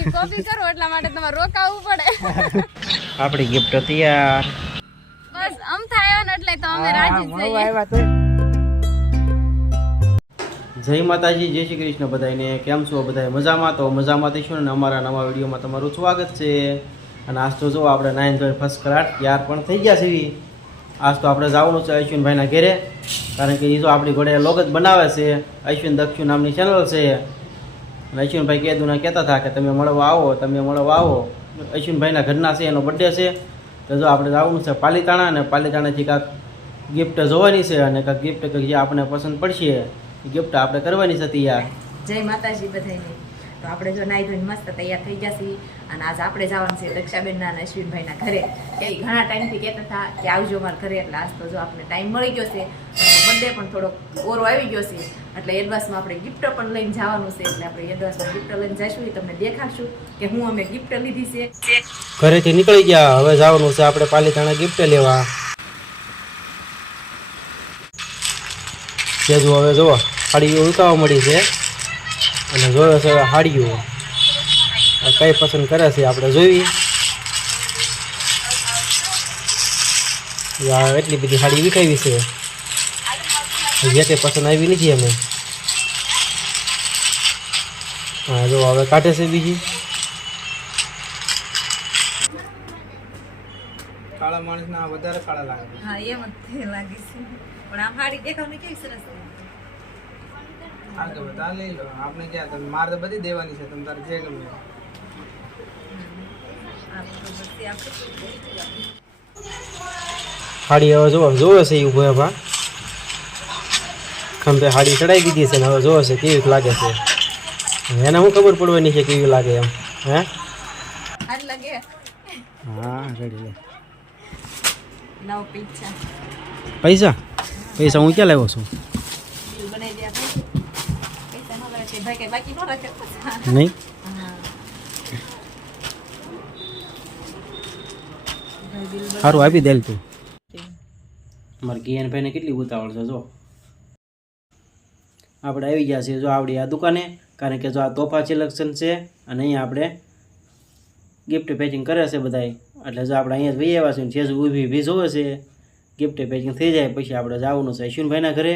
પછી કોપી કરો એટલા માટે તમારે રોકાવું પડે. આપણી ગિફ્ટ તૈયાર. બસ આમ થાય ને એટલે તો અમે રાજી જ થઈએ. જય માતાજી, જય શ્રી કૃષ્ણ બધાને. કેમ છો બધા? મજામાં? તો મજામાં થઈશું ને અમારા નવા વિડીયોમાં તમારું સ્વાગત છે. અને આજ તો જો આપણે 9 ફર્સ્ટ કલાક તૈયાર પણ થઈ ગયા છે. આજ તો આપણે જવાનું છે અશ્વિનભાઈના ઘરે, કારણ કે એ તો આપણી ઘોડે લોગ જ બનાવે છે. અશ્વિન દક્ષુ નામની ચેનલ છે. અને અશ્વિનભાઈ કહેતું કહેતા હતા કે તમે મળવા આવો. અશ્વિનભાઈના ઘરના છે, એનો બર્થડે છે. તો જો આપણે જવાનું છે પાલીતાણા, અને પાલીતાણાથી કાંઈક ગિફ્ટ જોવાની છે, અને કાંઈક ગિફ્ટ જે આપણને પસંદ પડશે ગિફ્ટ આપણે કરવાની છે તૈયાર. જય માતાજી બધાને. તો આપણે જો નાઈ ધોઈને મસ્ત તૈયાર થઈ ગયા છીએ, અને આજ આપણે જવાનું છે દક્ષાબેનના અને અશ્વિનભાઈના ઘરે. કે ઘણા ટાઈમથી કહેતા હતા કે આવજો અમારા ઘરે, એટલે આજ તો જો આપણે ટાઈમ મળી ગયો છે. બર્થડે પણ થોડોક ઓરો આવી ગયો છે, એટલે એડવાન્સમાં આપણે ગિફ્ટ પણ લઈને જવાનું છે. એટલે આપણે એડવાન્સમાં ગિફ્ટ લઈને જઈશું, એ તમને દેખાડશું કે હું અમે ગિફ્ટ લીધી છે. ઘરેથી નીકળી ગયા, હવે જવાનું છે આપણે પાલીતાણા ગિફ્ટ લેવા. જો હવે જુઓ હાડીઓ ઉકાવા મળી છે, અને જોયો છે હવે હાડીઓ કઈ પસંદ કરે છે આપણે જોઈ. એટલી બધી હાડી વિકાવી છે, જે કંઈ પસંદ આવી નથી અમે. હા જો હવે કાઢે છે બીજી. કાળા માણસના વધારે કાળા લાગે. હા એમ જ લાગે છે, પણ આ હાડી દેખાવને કેવી સરસ છે. આગળ બતા લઈ લો. આપણે ક્યાં તમે મારે તો બધી દેવાની છે, તમે તારે જે ગમે. હાડી હવે જોવે છે એ ઉભો ભા ખંભે હાડી ચડાવી દીધી છે, ને હવે જોવે છે કેવી લાગે છે. એને શું ખબર પડવાની છે કેવી લાગે એમ? હે લાગે. હા રેડી લે. લાવ પૈસા હું ક્યાં લાવ્યો છું? બનાવી દે પૈસા ન લાગે ભાઈ, કઈ બાકી ન રાખે નહીં. સારું આપી દે તું. અમારે કિયાનભાઈને કેટલી ઉતાવળ છે. જો આપણે આવી ગયા છીએ જો આવડી આ દુકાને, કારણ કે જો આ તોફા સિલેક્શન છે, અને અહીંયા આપણે ગિફ્ટ પેકિંગ કરે છે બધાય. એટલે જો આપણે અહીંયા જ વહી આવ્યા છીએ, જેજ ઊભી જોવે છે. ગિફ્ટ પેકિંગ થઈ જાય પછી આપણે જવાનું છે અશ્વિનભાઈના ઘરે.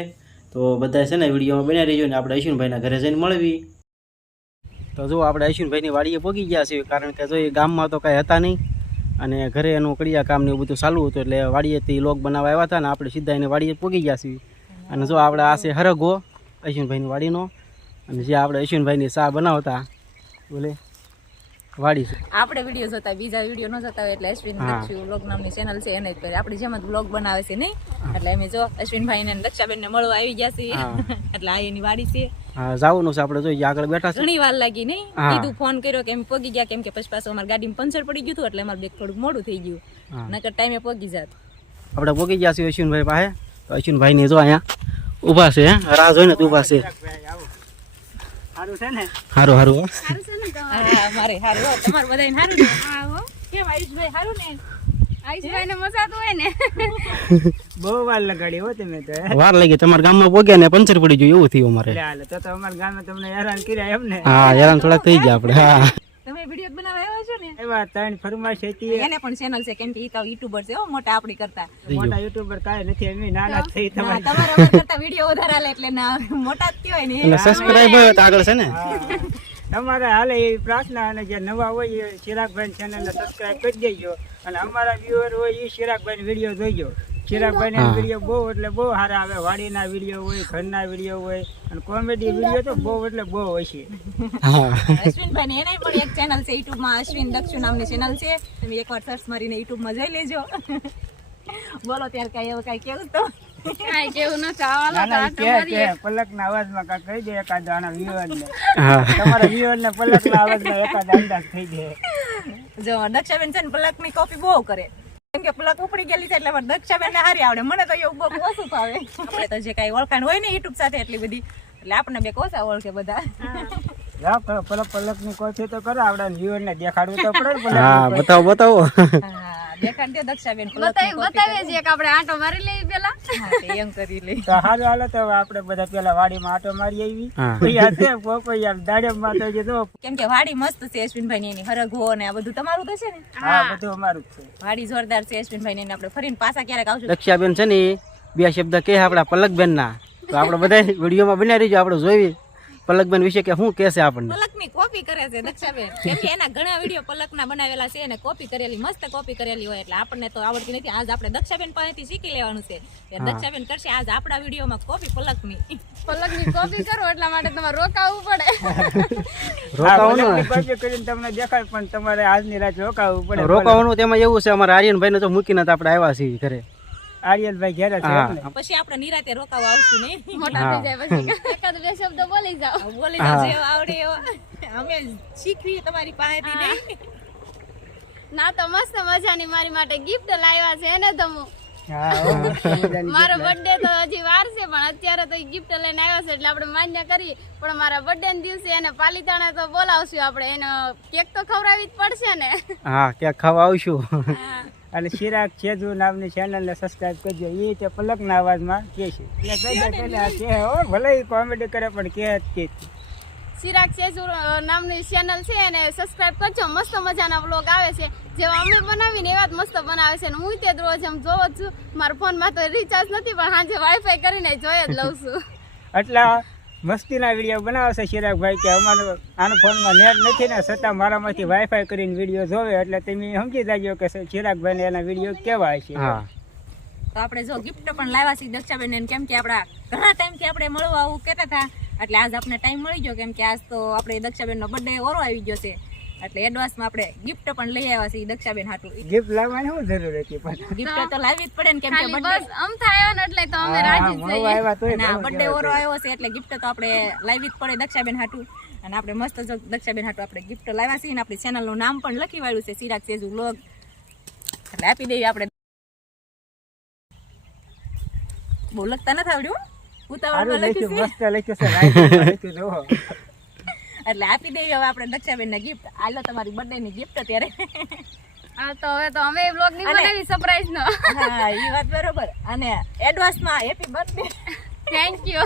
તો બધા છે ને વિડીયોમાં બનાવી રહીજો, ને આપણે અશ્વિનભાઈના ઘરે જઈને મળવી. તો જો આપણે અશ્વિનભાઈની વાડીએ પહોંચી ગયા છીએ, કારણ કે જો એ ગામમાં તો કાંઈ હતા નહીં, અને ઘરે એનું કડિયા કામ ને એવું બધું ચાલુ હતું, એટલે વાડીએથી લોક બનાવવા આવ્યા હતા, ને આપણે સીધા એને વાડીએ પહોંચી ગયા છીએ. અને જો આપણે આ છે હરગો અશ્વિનભાઈની વાડીનો, અને જે આપણે અશ્વિનભાઈની ચા બનાવતા બોલે વાડી છે. આપણે વિડીયો જોતા, બીજા વિડીયો ન જોતા હોય, એટલે અશ્વિન દક્ષુ વ્લોગ નામની ચેનલ છે એને જ કરે. આપણી જેમ જ વ્લોગ બનાવે છે નહીં, એટલે અમે જો અશ્વિનભાઈ ને દક્ષાબેન ને મળવા આવી ગયા છીએ. એટલે આ એની વાડી છે. હા જવાનું છે આપણે. જોઈએ આગળ બેઠા છે. ઘણી વાર લાગી નહીં, કીધું ફોન કર્યો કે એમ પહોંચી ગયા, કેમ કે પછી પાછું અમારી ગાડીમાં પંચર પડી ગયું હતું, એટલે અમારે બેગ થોડુંક મોડું થઈ ગયું, નકર ટાઈમે પહોંચી જાત. આપણે પહોંચી ગયા છીએ અશ્વિનભાઈ પાસે. તો અશ્વિનભાઈ ને જો અહીંયા ઊભા છે, રાહ જોઈને ઊભા છે. સારું છે ને? સારું મારે સારું, તમારે બધાને સારું ને? હા હો. કેમ આયુષભાઈ સારું ને? આયુષભાઈ ને મજા તો હોય ને. બહુ વાર લગાડી હો તમે તો. વાર લાગી. તમારા ગામમાં પોગ્યા ને પંચર પડી ગયું એવું થયું અમારે. તો અમારા ગામમાં તમને હેરાન કર્યા એમ ને? હા હેરાન થોડાક થઈ ગયા આપણે. હા તમે વિડીયો બનાવવા આવ્યા છો ને? એવા 3 ફરમાઈશ હતી. એને પણ ચેનલ છે, કેમ કે ઈ તો યુટ્યુબર છે હો, મોટા આપણી કરતા. મોટા યુટ્યુબર કાંઈ નથી, અમે નાના જ થઈ. તમારા કરતા વિડીયો વધારે હાલે, એટલે ના મોટા જ કહેવાય ને. એટલે સબસ્ક્રાઇબર આગળ છે ને. તમારે હાલે એવી પ્રાર્થના, અને જે નવા હોય એ ચિરાગભાઈ ચેનલને સબસ્ક્રાઇબ કરી દેજો, અને અમારા વ્યુઅર હોય એ ચિરાગભાઈ વિડીયો જોઈજો. ચિરાગભાઈ ના વિડીયો બહુ એટલે બહુ સારા આવે. વાડીના વિડીયો હોય, ઘરના વિડીયો હોય, અને કોમેડી વિડીયો તો બહુ એટલે બહુ હોય છે. અશ્વિનભાઈ ને એને પણ એક ચેનલ છે યુટ્યુબ માં, અશ્વિન દક્ષુ નામની ચેનલ છે. તમે એકવાર સર્ચ મારીને યુટ્યુબ માં જઈ લેજો. બોલો ત્યારે કઈ એવું કઈ કેવું તો કાઈ કેવું ન ચાલો. પલક ના અવાજમાં કાંઈ કહી દે એકાદ આના વ્યુઅર ને, તમારા વ્યુઅર ને પલક ના અવાજમાં એકાદ અંદાજ થઈ જાય. જો દક્ષાબેન છે ને પલક ની કોપી બહુ કરે, કેમ કે પલક ઉપડી ગયેલી છે, એટલે દક્ષાબેન ને હારી આવડે. મને તો એવું બહુ ઓછું ફાવે. આપણે તો જે કઈ ઓળખાણ હોય ને યુટ્યુબ સાથે એટલી બધી, એટલે આપણને બે ઓછા ઓળખે બધા. પલક ની કોપી તો કરો, આપડે વ્યુઅર ને દેખાડવું તો પડે. હા બતાવો. દેખાડ દે દક્ષાબેન પલકની copy બતાવીએ છીએ કે આપણે આંટો મારી લઈએ પેલા હા, તે એમ કરી લે. તો હારું હાલો તો હવે આપણે બધા પેલા વાડીમાં આટો મારી આવી હા. પૈયા છે પોપૈયા દાડમમાં તો જે જો કેમ કે વાડી મસ્ત છે અશ્વિનભાઈ ની એની હરગવો ને આ બધું તમારું તો છે ને હા બધું અમારું જ છે. વાડી જોરદાર છે અશ્વિનભાઈ ની આપણે ફરીને પાછા ક્યારેક આવશું. દક્ષાબેન છે ને ઈ બે શબ્દ કહે આપણા પલકબેનના, તો આપણે બધા વિડીયોમાં બનાવી રહીજો, આપણે જોઈ પલકબેન વિશે કે શું કહેશે આપણને. પલકની કોપી કરે છે દક્ષાબેન, કેમ કે એના ઘણા વિડીયો પલકના બનાવેલા છે અને કોપી કરેલી મસ્ત કોપી કરેલી હોય એટલે આપણને તો આવડતી નથી. આજ આપણે દક્ષાબેન પાસેથી શીખી લેવાનું છે કે દક્ષાબેન કરશે આજ આપણા વિડીયોમાં કોપી પલકની. પલકની કોપી કરો એટલા માટે તમારે રોકાવું પડે. રોકાવાનું પલકની copy કરીને તમને દેખાય પણ તમારે આજની રાત રોકાવું પડે. રોકાવાનું તેમાં એવું છે, અમારા આર્યનભાઈને તો મૂકીને તો આપણે આવ્યા છીએ ઘરે. આર્યનભાઈ ઘેરે છે હા. એમ ને? પછી આપણે નિરાતે રોકાવા આવશું ને મોટા થઈ જાય પછી એકાદ બે શબ્દ બોલી જાઓ. બોલી જાવ જેવો આવડે એવો અમે શીખવી તમારી પાસેથી નહીં. ના તો મસ્ત મજાની મારી માટે ગિફ્ટ લાવ્યા છે એને તો હું હા હો, મસ્ત મજાની મારો બર્થડે તો હજી વાર છે પણ અત્યારે તો ગિફ્ટ લઈને આવ્યો છે એટલે આપણે માન્ય કરીએ. પણ મારા બર્થડે ના દિવસે એને પાલીતાણા તો બોલાવશું આપણે, એનો કેક તો ખવડાવવી જ પડશે ને. હા, ક્યાંક ખાવા આવશું. અને ચિરાગ છેજુ નામની ચેનલને સબસ્ક્રાઇબ કરજો. એ તે પલકના અવાજમાં કહે છે એટલે કહી દે પેલે આ કહે હો, ભલે એ કોમેડી કરે પણ કહે જ કે ચિરાગ સેજુ નામની ચેનલ છે એને સબસ્ક્રાઇબ કરજો. મસ્ત મજાના વ્લોગ આવે છે જેવા અમે બનાવીને એવા જ મસ્ત બનાવે છે. અને હું તે રોજ આમ જોવો જ છું. મારા ફોનમાં તો રિચાર્જ નથી પણ સાંજે વાઈફાઈ કરીને જોઈ જ લઉં છું. એટલા મસ્તીના વિડીયો બનાવે છે ચિરાગભાઈ કે અમારો આનો ફોનમાં નેટ નથી ને છતાં મારામાંથી વાઈફાઈ કરીને વિડીયો જોવે એટલે તમે સમજી જાજો કે ચિરાગભાઈને એના વિડીયો કેવા હશે. હા, તો આપણે જો ગિફ્ટ પણ લાવ્યા છીએ દક્ષાબેન ને, કેમ કે આપણા ઘણા ટાઈમથી આપણે મળવા આવું કહેતા હતા એટલે આજ આપણે ટાઈમ મળી ગયો. કેમ કે આજ તો આપણે દક્ષાબેન નો બર્થડે ઓરો આવી ગયો છે એટલે એડવાન્સમાં આપણે ગિફ્ટ પણ લઈ આવ્યા છીએ દક્ષાબેન હાટુ. ગિફ્ટ લાવવાની શું જરૂર હતી પણ ગિફ્ટ તો લાવવી જ પડે ને, કેમ કે ખાલી બર્થડે બસ આમ થાય ને એટલે તો અમે રાજી જ મળવા જઈએ. આવ્યા તોય ના ઘણું બર્થડે કહેવાય. ઓરો આવ્યો છે એટલે ગિફ્ટ તો આપણે લાવવી જ પડે દક્ષાબેન હાટુ. અને આપણે મસ્ત જો દક્ષાબેન હાટુ આપણે ગિફ્ટ લાવ્યા છીએ ને આપણી ચેનલનું નામ પણ લખી વાળ્યું છે ચિરાગ સેજુ વ્લોગ એટલે આપી દઈએ આપણે. બહુ લખતા નથી આવડ્યું, ઉતાવળમાં સારું લખ્યું લખ્યું, છે મસ્ત લખ્યું છે, રાઈટિંગમાં લખ્યું જોવો. એટલે આપી દઈએ હવે આપણે દક્ષાબેન ને ગિફ્ટ. આલો તમારી બર્થડે ની ગિફ્ટ અત્યારે. આ તો હવે તો અમે વ્લોગ ની અને- બનાવી સરપ્રાઈઝ નો. હા એ વાત બરોબર. અને એડવાન્સ માં હેપી બર્થડે. Thank you.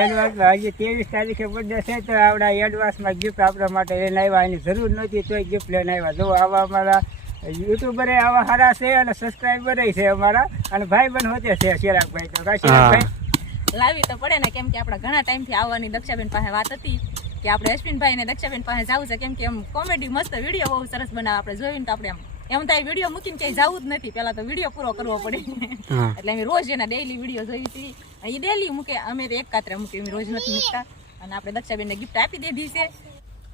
એડવાન્સમાં હજી 23 તારીખે બર્થડે છે તો આવડા એડવાન્સમાં ગિફ્ટ આપણા માટે લઈને આવ્યા. એની જરૂર નહોતી તોય ગિફ્ટ લઈને આવ્યા. જો આવા અમારા યુટ્યુબરે આવા સારા છે અને સબસ્ક્રાઈબરે છે અમારા અને ભાઈ બહેન હોતે છે ચિરાગભાઈ. તો કાંઈ ચિરાગભાઈ લાવી તો પડે ને, કેમ કે આપણા ઘણા ટાઈમ થી આવવાની દક્ષાબેન પાસે વાત હતી કે આપણે અશ્વિનભાઈ ને દક્ષાબેન પાસે જવું છે. કેમ કે એમ કોમેડી મસ્ત વિડીયો બહુ સરસ બનાવે. આપણે જોઈને તો આપણે એમ થાય વિડીયો મૂકીને ક્યાંય જવું જ નથી, પેલા તો વિડીયો પૂરો કરવો પડે. હા. એટલે અમે રોજ એના ડેઈલી વિડીયો જોઈ હતી. એ ડેઈલી મૂકે, અમે તો એક કાતરે મૂકીએ, અમે રોજ નથી મૂકતા. અને આપણે દક્ષાબેન ને ગિફ્ટ આપી દીધી છે.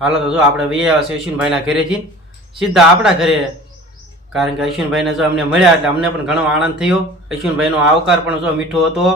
હાલો તો જો આપણે વહી આવ્યા છે અશ્વિનભાઈના ઘરેથી સીધા આપણા ઘરે, કારણ કે અશ્વિનભાઈને જો અમને મળ્યા એટલે અમને પણ ઘણો આનંદ થયો. અશ્વિનભાઈનો આવકાર પણ જો મીઠો હતો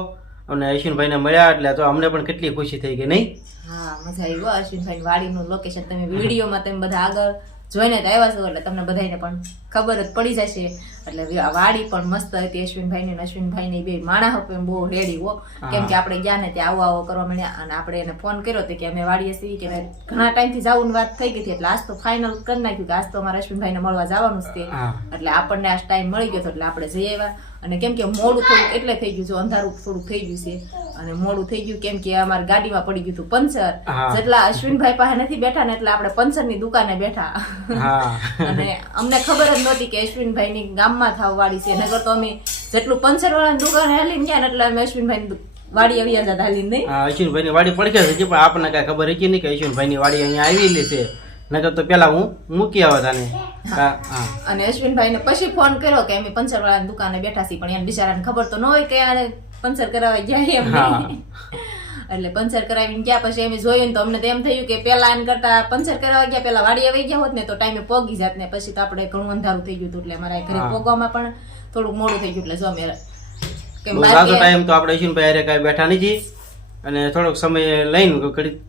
અને અશ્વિનભાઈને મળ્યા એટલે તો અમને પણ કેટલી ખુશી થઈ ગઈ, નહીં? હા મજા આવી ગયો. અશ્વિનભાઈ વાડીનું લોકેશન તમે વિડીયોમાં તમે બધા આગળ જોઈને જ આવ્યા છો એટલે તમને બધાને પણ ખબર જ પડી જશે. એટલે આ વાડી પણ મસ્ત હતી અશ્વિનભાઈની, અને અશ્વિનભાઈની બે માણસ પણ બહુ રેડી હો. કેમ કે આપણે ગયા ને ત્યાં આવો કરવા મળ્યા અને આપણે એને ફોન કર્યો હતો કે અમે વાડીએ છીએ કે ઘણા ટાઈમથી જવાની વાત થઈ ગઈ હતી એટલે આજ તો ફાઇનલ કરી નાખ્યું કે આજ તો અમારા અશ્વિનભાઈને મળવા જવાનું જ છે. હા. એટલે આપણને આ ટાઈમ મળી ગયો હતો એટલે આપણે જઈ આવ્યા. અને કેમ કે મોડું થોડું એટલે થઈ ગયું છે, અંધારું થોડું થઈ ગયું છે અને મોડું થઈ ગયું કેમ કે અમારી ગાડીમાં પડી ગયું હતું પંચર. હા. જેટલા અશ્વિનભાઈ પાસે નથી બેઠા ને એટલે આપણે પંચરની દુકાને બેઠા. હા. અને અમને ખબર જ નહોતી કે અશ્વિનભાઈ ની ગામમાં થાવ વાડી છે. નગર તો અમે જેટલું પંચર વાળાની દુકાને હાલીને ગયા ને એટલે અમે અશ્વિનભાઈ વાડી આવી હતા હાલીને નહીં. હા, અશ્વિનભાઈની વાડી પડખે છે પણ આપણને કાંઈ ખબર હતી નહીં કે અશ્વિનભાઈની વાડી અહીંયા આવેલી છે. નકર તો પેલા હું મૂકી આવ્યા હતા ને. હા. અને અશ્વિનભાઈ ને પછી ફોન કર્યો કે અમે પંચર વાળાની દુકાને બેઠા છીએ પણ એને બિચારાને ખબર તો ન હોય કે આને પંચર કરાવવા ગયા એમ નહીં. એટલે પંચર કરાવીને ગયા પછી અમે જોયું ને તો અમને તો એમ થયું કે પેલા આને કરતા પંચર કરાવવા ગયા પેલા વાડી આવી ગયા હોત ને તો ટાઈમે પોગી જાત ને પછી તો આપણે ઘણું અંધારું થઈ ગયું હતું એટલે અમારા ઘરે પોગવામાં પણ થોડુંક મોડું થઈ ગયું. એટલે જો અમે કે બહુ લાગો ટાઈમ તો આપણે અશ્વિનભાઈ હારે કાંઈ બેઠા નથી અને થોડોક સમય લઈને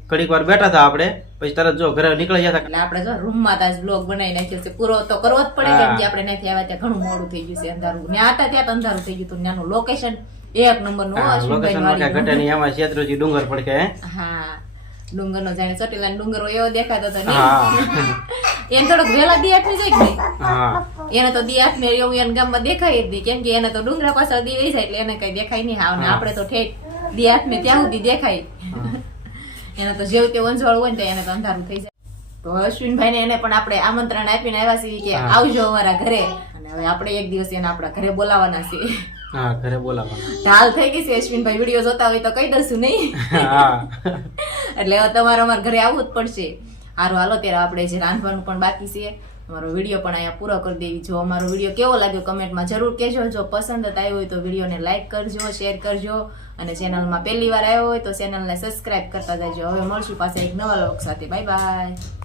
ઘડીક વાર બેઠા હતા આપણે, પછી તરત જો ઘરે નીકળી જતા. એટલે આપણે જો રૂમમાં જ બ્લોગ બનાવી નાખ્યો છે. પૂરો તો કરવો જ પડે કેમ કે આપણે ત્યાંથી આવ્યા ત્યાં ઘણું મોડું થઈ ગયું છે, અંધારું ત્યાં હતા ત્યાં તો અંધારું થઈ ગયું હતું. ત્યાંનું લોકેશન એક નંબર નું લોકેશન માં કાંઈ ઘટે નહીં, આમાં શેત્રુજી ડુંગર પડખે. હા ડુંગર નો જાણે ચોટીલા ડુંગર હોય એવો દેખાતો હતો હા. નહીં. એને થોડોક વહેલા દી આઠમી જાય કે નહીં? હા એને તો દી આઠમે એવું એને ગામમાં દેખાય જ નહીં, કેમ કે એને તો ડુંગરા પાછળ દી વહી જાય એટલે એને કઈ દેખાય નહીં હાવ, ને આપણે તો ઠેઠ દી આઠમે ત્યાં સુધી દેખાય. એને તો જેવું તે વંજવાળું હોય ને તો એને તો અંધારું થઈ જાય. તો અશ્વિનભાઈ ને એને પણ આપણે આમંત્રણ આપીને આવ્યા છીએ કે આવજો અમારા ઘરે, અને હવે આપણે એક દિવસ એને આપણા ઘરે બોલાવવાના છે. હા ઘરે બોલાવવાના. ઢાલ થઈ ગઈ છે. અશ્વિનભાઈ વિડીયો જોતા હોય તો કહી દઉં નહીં. હા એટલે હવે તમારે અમારા ઘરે આવવું જ પડશે. સારું હાલો, ત્યારે આપણે જે રાંધવાનું પણ બાકી છે, અમારો વિડીયો પણ અહીંયા પૂરો કરી દેવી. જો અમારો વિડીયો કેવો લાગ્યો કમેન્ટમાં જરૂર કહેજો. જો પસંદ આવ્યો હોય તો વિડીયોને લાઈક કરજો, શેર કરજો, અને ચેનલમાં પહેલી વાર આવ્યો હોય તો ચેનલને સબસ્ક્રાઇબ કરતા જજો. હવે મળશું પાછા એક નવા લોક સાથે. Bye bye.